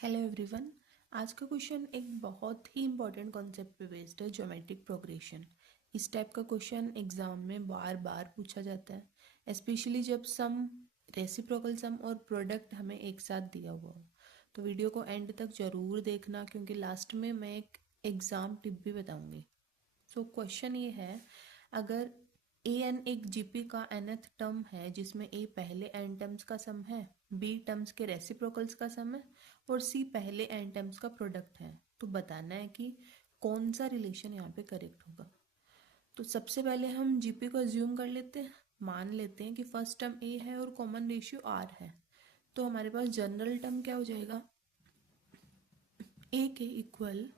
Hello everyone. आज का question एक बहुत ही इम्पॉर्टेंट कॉन्सेप्ट पे बेस्ड है, ज्योमेट्रिक प्रोग्रेशन। इस टाइप का क्वेश्चन एग्जाम में बार बार पूछा जाता है, स्पेशली जब सम, रेसिप्रोकल सम और प्रोडक्ट हमें एक साथ दिया हुआ हो। तो वीडियो को एंड तक जरूर देखना, क्योंकि लास्ट में मैं एक एग्जाम टिप भी बताऊंगी। सो क्वेश्चन ये है, अगर ए एन एक जीपी का nth टर्म है जिसमें ए पहले एन टर्म्स का सम है, बी टर्म्स के रेसिप्रोकल्स का सम है और सी पहले एन टर्म्स का प्रोडक्ट है, तो बताना है कि कौन सा रिलेशन यहाँ पे करेक्ट होगा। तो सबसे पहले हम जीपी को अज्यूम कर लेते हैं, मान लेते हैं कि फर्स्ट टर्म ए है और कॉमन रेशियो आर है। तो हमारे पास जनरल टर्म क्या हो जाएगा, ए के इक्वल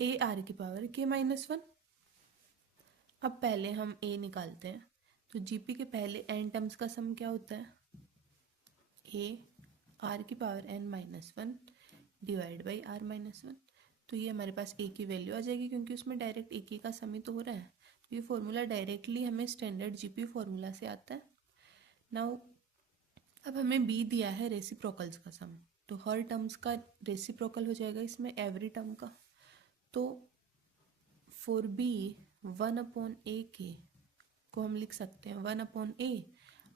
ए आर की पावर के -1। अब पहले हम ए निकालते हैं, तो जीपी के पहले एन टर्म्स का सम क्या होता है, ए आर की power n-1 divide by r-1। तो ये हमारे पास ए की वैल्यू आ जाएगी, क्योंकि उसमें डायरेक्ट ए की का सम ही तो हो रहा है। तो ये फॉर्मूला डायरेक्टली हमें स्टैंडर्ड जीपी फॉर्मूला से आता है। नाउ अब हमें बी दिया है रेसिप्रोकल्स का सम, तो हर टर्म्स का रेसिप्रोकल हो जाएगा इसमें एवरी टर्म का। तो फॉर बी 1/a के को हम लिख सकते हैं 1/a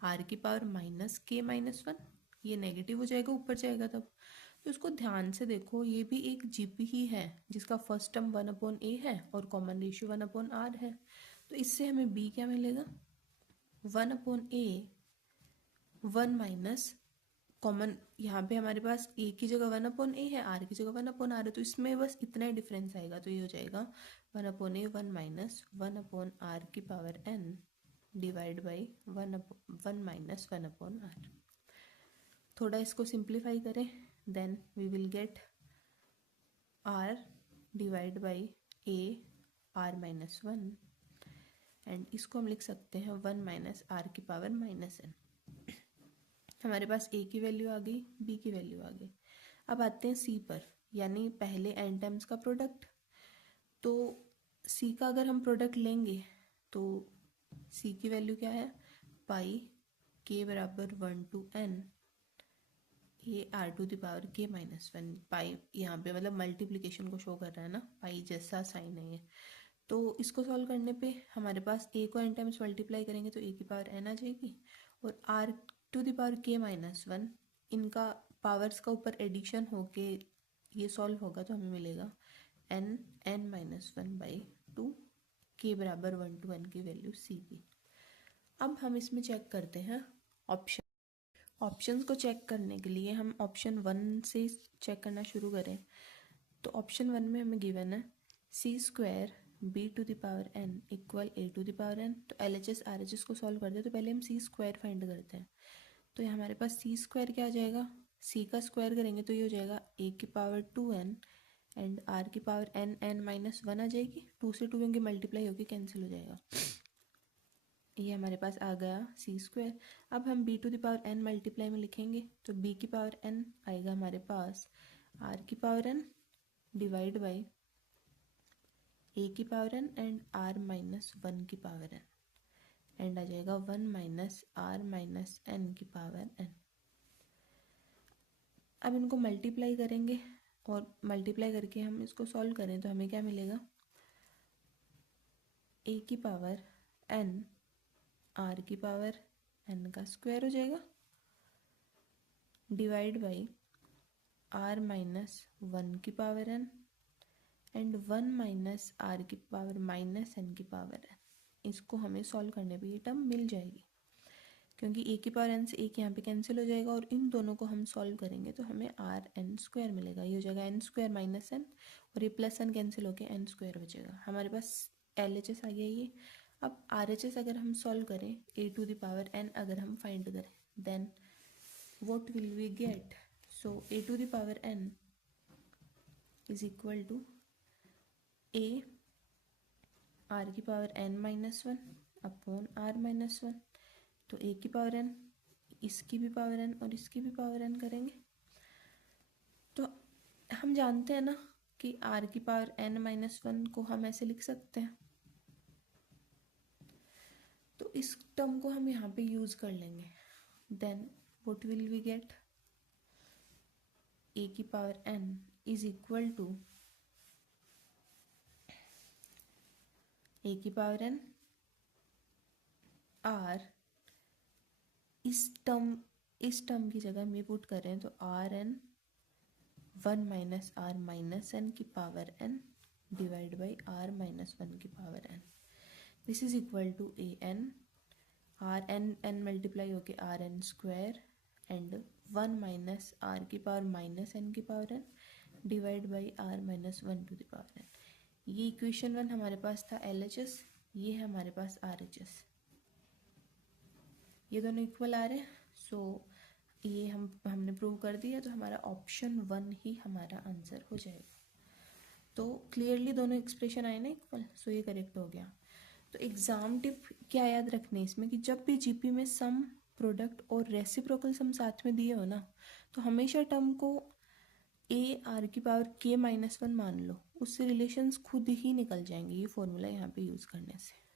आर की पावर -k-1। ये नेगेटिव हो जाएगा, ऊपर जाएगा तब। तो इसको ध्यान से देखो, ये भी एक जीपी ही है जिसका फर्स्ट टर्म 1/a है और कॉमन रेशियो 1/r है। तो इससे हमें b क्या मिलेगा, 1/a 1 माइनस कॉमन, यहाँ पे हमारे पास a की जगह 1/a है, r की जगह 1/r है, तो इसमें बस इतना ही डिफरेंस आएगा। तो ये हो जाएगा 1/a 1 माइनस 1/r की power n divide by 1 minus 1/r। थोड़ा इसको सिंप्लीफाई करें, then we will get r divide by a r-1, and इसको हम लिख सकते हैं 1 माइनस r की पावर -n। हमारे पास a की वैल्यू आ गई, b की वैल्यू आ गई। अब आते हैं c पर, यानी पहले n टर्म्स का प्रोडक्ट। तो c का अगर हम प्रोडक्ट लेंगे तो c की वैल्यू क्या है, पाई k बराबर 1 to n ये r⁻k-1। पाई यहाँ पे मतलब मल्टीप्लिकेशन को शो कर रहा है ना, पाई जैसा साइन है ये। तो इसको सॉल्व करने पे हमारे पास a को n टाइम्स मल्टीप्लाई करेंगे तो a की पावर n आ जाएगी, और r⁻k-1 इनका पावर्स का ऊपर एडिशन होके ये सॉल्व होगा, तो हमें मिलेगा n-1/2 k बराबर 1 to n की वैल्यू c की। अब हम इसमें चेक करते हैं ऑप्शंस को चेक करने के लिए हम ऑप्शन 1 से चेक करना शुरू करें। तो ऑप्शन 1 में हमें गिवन है c² b⁻n इक्वल a⁻n। तो LHS RHS को सॉल्व करते हैं, तो पहले हम c² फाइंड करते हैं। तो ये हमारे पास c² क्या आ जाएगा, c का स्क्वायर करेंगे तो ये हो जाएगा a⁻2n एंड r की पावर n-1 आ जाएगी। 2 से 2 की मल्टीप्लाई होकर कैंसिल हो जाएगा। ये हमारे पास आ गया c²। अब हम b⁻n मल्टीप्लाई में लिखेंगे, तो b की पावर n आएगा हमारे पास r की power n divide by a की पावर n एंड r-1 की पावर n, एंड आ जाएगा 1 माइनस r-n की पावर n। अब इनको मल्टीप्लाई करेंगे, और मल्टीप्लाई करके हम इसको सॉल्व करें तो हमें क्या मिलेगा, a की पावर n r की पावर n का स्क्वायर हो जाएगा डिवाइड बाई r-1 की power n and 1 minus r की पावर -n की पावर n। इसको हमें सॉल्व करने पे ये टर्म मिल जाएगी, क्योंकि a की पावर n से एक यहाँ पे कैंसिल हो जाएगा, और इन दोनों को हम सॉल्व करेंगे तो हमें r(n²) मिलेगा। ये हो जाएगा n² माइनस n, और ये प्लस n कैंसिल होकर n² बचेगा। हमारे पास LHS आ गया ये। अब RHS अगर हम सॉल्व करें, a⁻n अगर हम फाइंड करें, then what will we get. So a⁻n is equal to a r की पावर n-1 अपॉन r-1। तो a की पावर n, इसकी भी पावर n और इसकी भी पावर n करेंगे, तो हम जानते हैं ना कि r की पावर n-1 को हम ऐसे लिख सकते हैं। तो इस टर्म को हम यहाँ पे यूज कर लेंगे, then what will we get, a की power n is equal to a की पावर n आर, इस टर्म की जगह हम ये पुट कर रहे हैं तो r n 1 minus r minus n की power n divide by r minus 1 की power n. This is equal to a n, r n multiply होके r n square and 1 minus r की पावर माइनस एन की power n divide by r minus 1 to the power n. ये equation 1 हमारे पास था LHS, ये है हमारे पास RHS. ये दोनों इक्वल आ रहे हैं, सो ये हमने प्रूव कर दिया, तो हमारा ऑप्शन 1 ही हमारा आंसर हो जाएगा. तो क्लियरली दोनों एक्सप्रेशन आए ना इक्वल, सो ये करेक्ट हो गया. तो एग्जाम टिप क्या याद रखने इसमें कि जब भी जीपी में सम, प्रोडक्ट और रेसिप्रोकल सम साथ में दिए हो ना, तो हमेशा टर्म को ए आर की पावर k-1 मान लो, उससे रिलेशंस खुद ही निकल जाएंगे ये फॉर्मूला यहाँ पे यूज़ करने से.